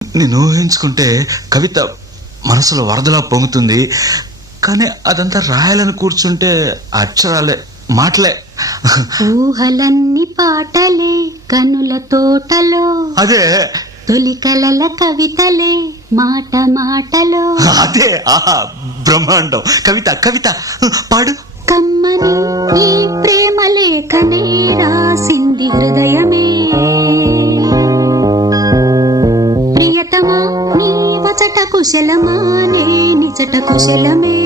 నేను ఊహించుకుంటే కవిత మనసులో వరదలా పొంగుతుంది. కానీ అదంతా రాయాలని కూర్చుంటే అక్షరాలే, మాటలే. ఊహలన్నీ పాటలే కనుల తోటలో, అదే తొలి కలల కవితలే మాట మాటలో. అదే ఆహా బ్రహ్మాండం. కవిత కవిత పాడు. కమ్మని ఈ ప్రేమ లేఖనే రాసింది హృదయమే, ప్రియతమా నీ వచట కుశలమా నే నిజట కుశలమే.